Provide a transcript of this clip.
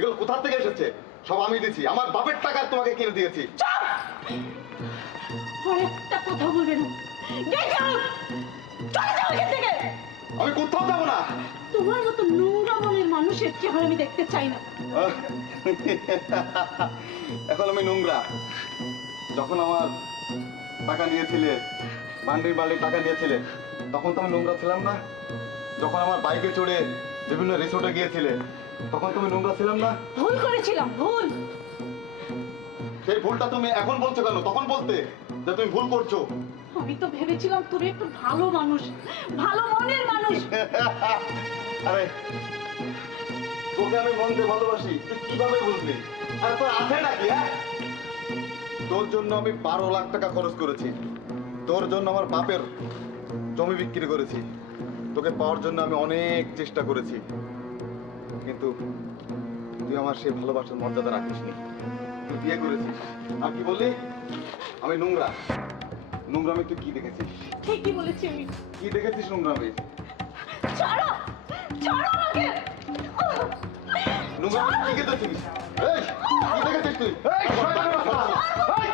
এগুলো কোথা থেকে এসেছে? সব আমি দিয়েছি, আমার বাপের টাকা তোমাকে কিনে দিয়েছি। একটা কথা বলবে না। Get out! চলে যাও এখান থেকে। আমি কোথাও যাবো না। তোমার মতো নোংরা মনের মানুষের চেহারা আমি দেখতে চাই না। এখন আমি নোংরা? যখন আমার টাকা নিয়েছিলে, বান্ডিল বান্ডিল টাকা নিয়েছিলে, তখন তো আমি নোংরা ছিলাম না? যখন আমার বাইকে চড়ে বিভিন্ন রিসোর্টে গিয়েছিলে, তখন তুমি নোংরা ছিলাম না? ভুল করেছিলাম, ভুল। সেই ভুলটা তুমি এখন বলছো কেন? তখন বলতে যে তুমি ভুল করছো। আমি তো ভেবেছিলাম তুমি একটু ভালো মানুষ, ভালো মনের মানুষ। আরে তোকে আমি মন দিয়ে ভালোবাসি, তুই কিভাবে বুঝলি? আর তোর আছে নাকি? হ্যাঁ, তোর জন্য আমি 12 লাখ টাকা খরচ করেছি, তোর জন্য আমার বাপের জমি বিক্রি করেছি, তোকে পাওয়ার জন্য আমি অনেক চেষ্টা করেছি, কিন্তু তুই আমার সেই ভালোবাসার মর্যাদা রাখিসনি। তুই বিয়ে করেছিস আর কি বললি? আমি নোংরা। নোংরামে তুই কি দেখেছিস? ঠিকই বলেছি আমি। কি দেখেছিস নোংরামে? ছাড়ো, ছাড়ো আমাকে। নোংরামে কি দেখেছিস? এই, কি দেখেছিস তুই? এই, শয়তানের বাচ্চা! এই!